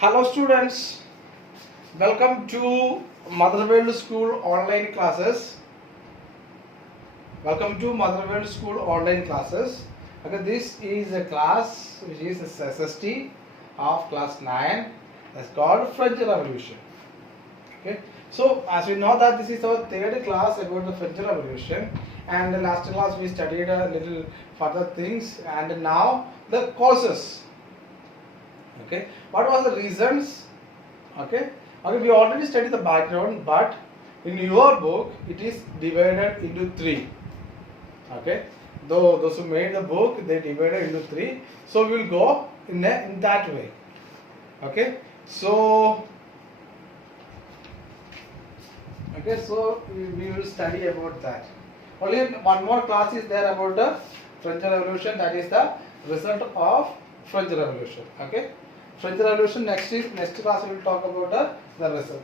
Hello students, welcome to Motherwell School online classes. Welcome to Motherwell School online classes. Okay, this is a class which is a SST of class 9. That's called French Revolution. Okay, so as we know that this is our third class about the French Revolution, and the last class we studied a little further things, and now the causes. Okay, what was the reasons? Okay, we already studied the background, but in your book it is divided into three. Okay, though those who made the book, they divided into three, so we will go in that way. Okay, so we will study about that. Only one more class is there about the French Revolution, that is the result of French Revolution. Okay, French Revolution next class we will talk about the result.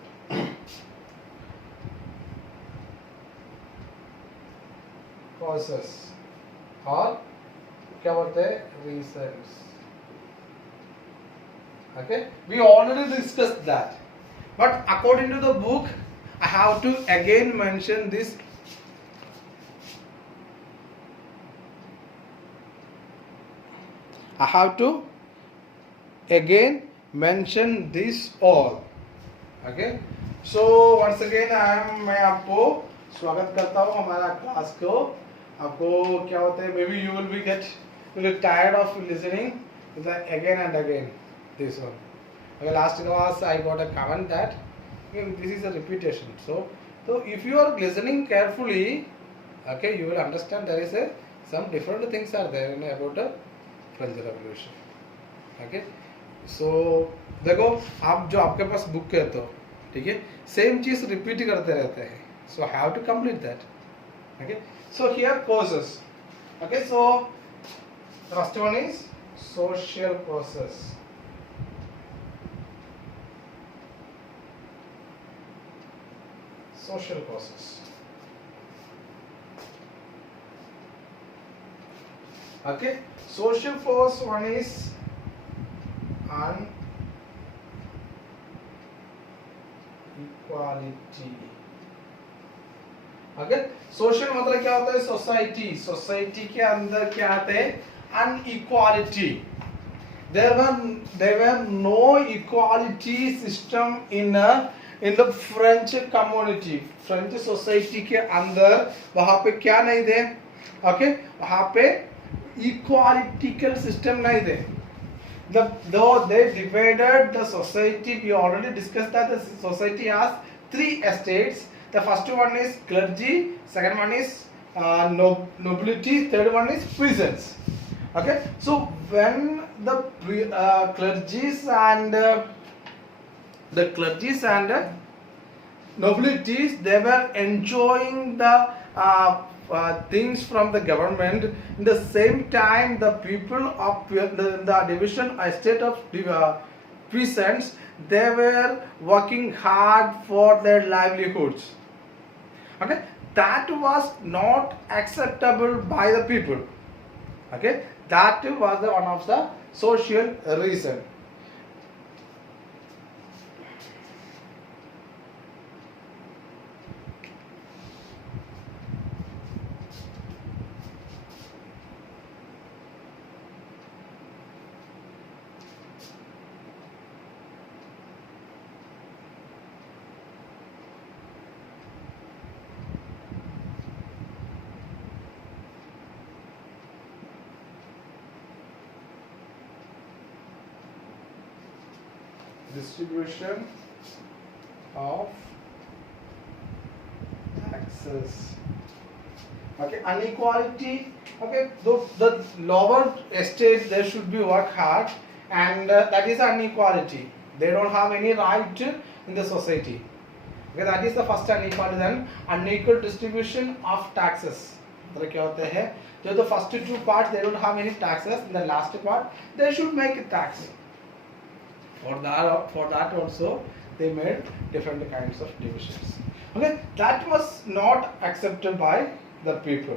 Causes or क्या बोलते हैं reasons. Okay, we already discussed that, but according to the book I have to again mention this. I have to again mention this all. Okay, so once again मैं आपको स्वागत करता हूँ हमारा class को. आपको क्या होता है, maybe you will get tired of listening again and again this one. Okay, last class I got a comment that this is a repetition. So if you are listening carefully, okay, you will understand there is some different things are there about the French Revolution. Okay, so देखो आप जो आपके पास book कहते हो, ठीक है, same चीज repeat करते रहते हैं, so have to complete that. Okay, so here causes. Okay, so the first one is social causes. Social causes. Okay, social cause one is inequality. Okay, social मतलब क्या होता है, सोसाइटी के अंदर क्या आते हैं, inequality. There were no equality system in the French community. French society के अंदर वहाँ पे क्या नहीं थे. Okay, वहाँ पे equalitical system नहीं थे. Though they divided the society, we already discussed that the society has three estates. The first one is clergy, second one is nobility, third one is peasants. Okay, so when the clergies and nobilities, they were enjoying the things from the government. In the same time, the people of the division estate of peasants, they were working hard for their livelihoods. Okay, that was not acceptable by the people. Okay, that was one of the social reason. Distribution of taxes. Okay, inequality. Okay, the lower estate, they should be work hard, and that is inequality. They don't have any right in the society. Okay, that is the first inequality. Then unequal distribution of taxes. मतलब क्या होते हैं, जो the first two parts they don't have any taxes, in the last part they should make a tax. For that also they made different kinds of divisions. Okay, that was not accepted by the people.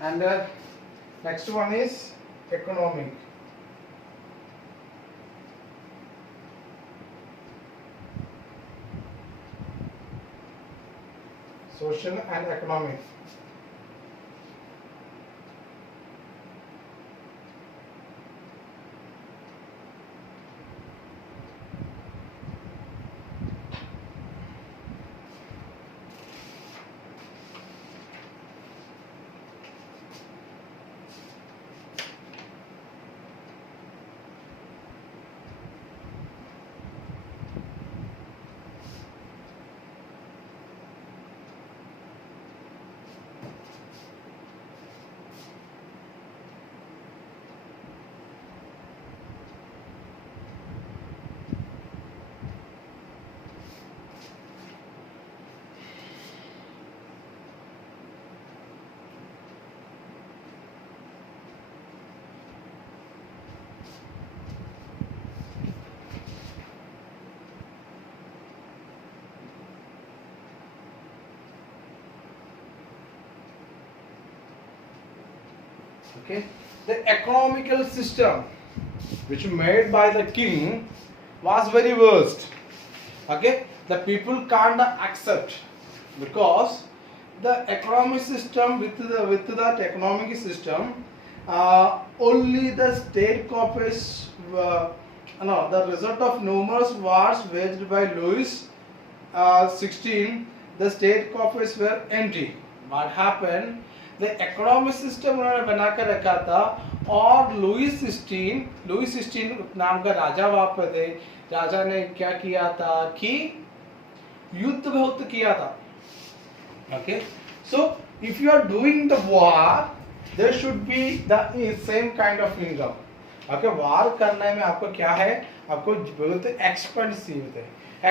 and next one is economic. Social and economic. Okay, the economical system which made by the king was very worst. Okay, the people can't accept, because the economic system, with that economic system, only the state coffers, no, the result of numerous wars waged by Louis 16, the state coffers were empty. What happened? The economic system उन्होंने बना कर रखा था, और Louis 16 नाम का राजा वहां पर थे. राजा ने क्या किया था कि युद्ध बहुत किया था. Okay, so if you are doing the war, there should be the same kind of income. Okay, war करने में आपको क्या है, आपको बहुत एक्सपेंसिव है.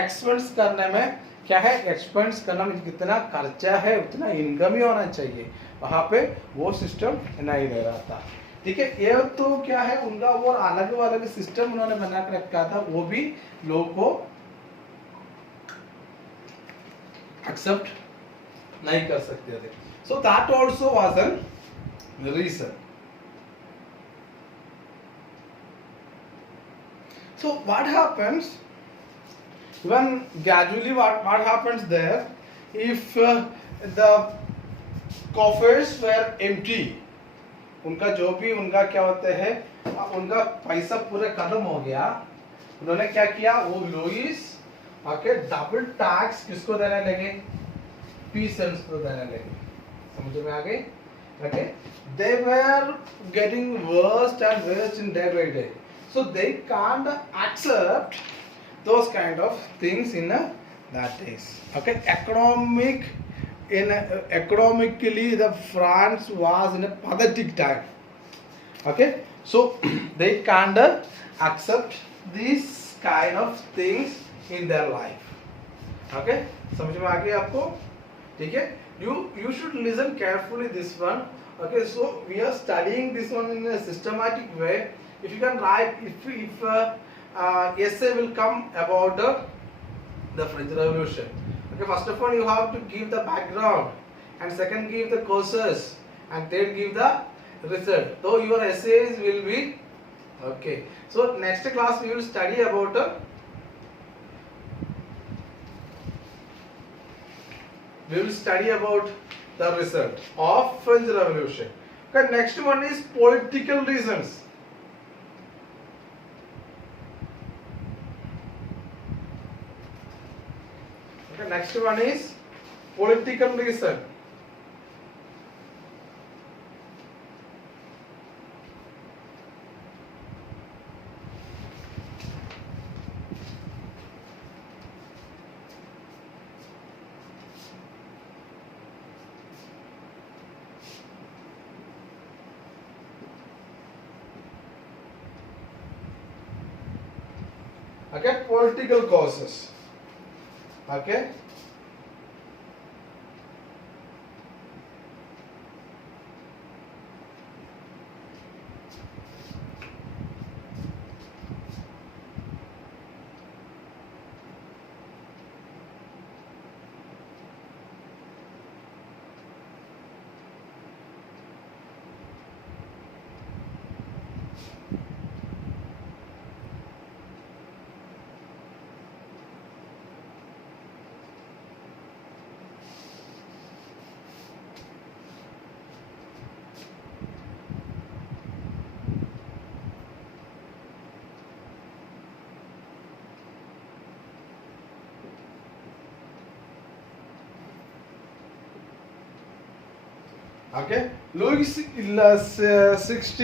एक्सपेंस करने में क्या है, एक्सपेंस करने में कितना खर्चा है उतना इनकम ही होना चाहिए. वहां पे वो सिस्टम नहीं रह रहा था. ठीक है, ये तो क्या है उनका वो अलग अलग सिस्टम उन्होंने बना कर रखा था, वो भी लोगों को एक्सेप्ट नहीं कर सकते थे. So that also was an reason. So what happens when gradually what happens there, if the coffers were empty, उनका जो भी उनका क्या होते हैं, उनका पैसा पूरा खत्म हो गया, उन्होंने क्या किया, वो लुईस आके डबल टैक्स किसको देने लगे, पीसेंट्स को देने लगे. समझ में आ गई? Okay, they were getting worse and worse in day by day. So they can't accept those kind of things in that days. Okay, economically the France was in a pathetic time. Okay, so they can't accept these kind of things in their life. Okay, समझ में आ गई आपको? ठीक है, you should listen carefully this one. Okay, so we are studying this one in a systematic way. If you can write, if essay will come about the French Revolution. Okay, first of all you have to give the background, and second give the causes, and third give the result. So your essays will be okay. So next class we will study about the result of French Revolution. Okay, next one is political reasons. Okay, next one is political reason. Okay, political causes. Okay, okay Louis 16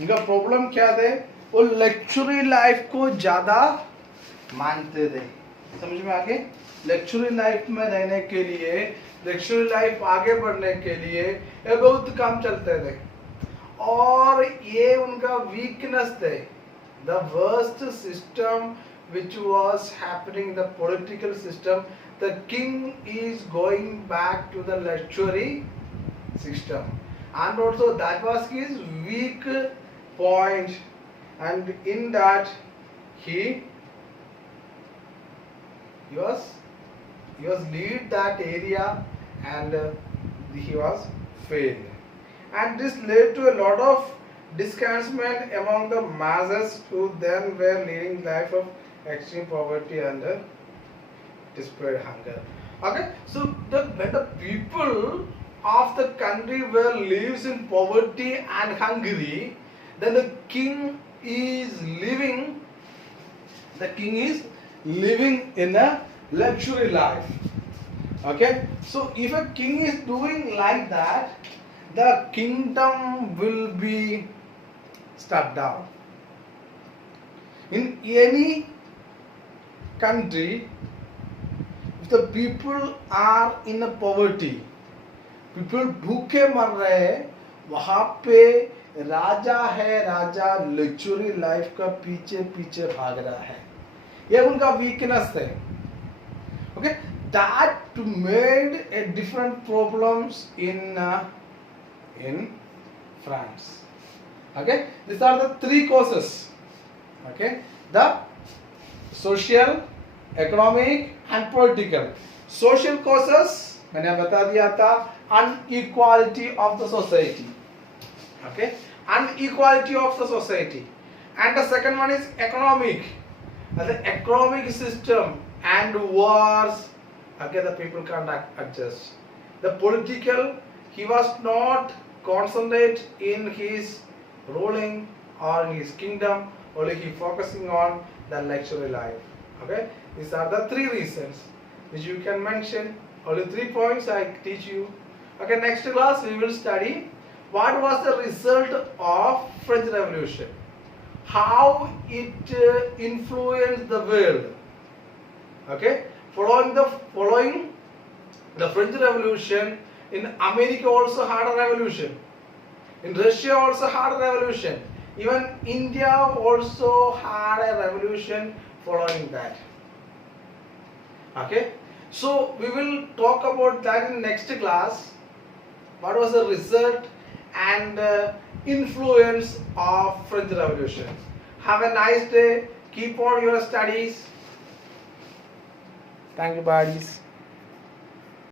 इनका problem क्या थे, वो luxury life को ज्यादा मानते थे। समझ में आगे, लग्जरी लाइफ में रहने के लिए, लग्जरी लाइफ आगे बढ़ने के लिए ये बहुत काम चलते थे और ये उनका वीकनेस थे। The worst system which was happening, the political system, the king is going back to the luxury system, and also that was his weak point, and in that he was lead that area, and he was failed, and this led to a lot of discouragement among the masses who then were leading life of extreme poverty and despair hunger. Okay, so when the people of the country were lives in poverty and hungry, then the king is living in a luxury life. Okay, so if a king is doing like that, the kingdom will be stuck down. In any country, if the people are in a poverty, people भूखे मर रहे हैं, वहां पे राजा है, राजा luxury life का पीछे पीछे भाग रहा है, ये उनका वीकनेस है। Okay, that made a different problems in France. Okay, these are the three causes. Okay, the social, economic and political. Social causes मैंने बता दिया था, inequality of the society. Okay, inequality of the society, and the second one is economic, the economic system and wars. Okay, the people can't adjust. The political, he was not concentrate in his ruling or in his kingdom, only he focusing on the luxury life. Okay, these are the three reasons which you can mention. Only 3 points I teach you. Okay, next class we will study what was the result of French Revolution, how it influenced the world. Okay, following the French Revolution, in America also had a revolution, in Russia also had a revolution, even India also had a revolution following that. Okay, so we will talk about that in next class, what was the result and influence of French Revolution. Have a nice day, keep on your studies. Thank you buddies.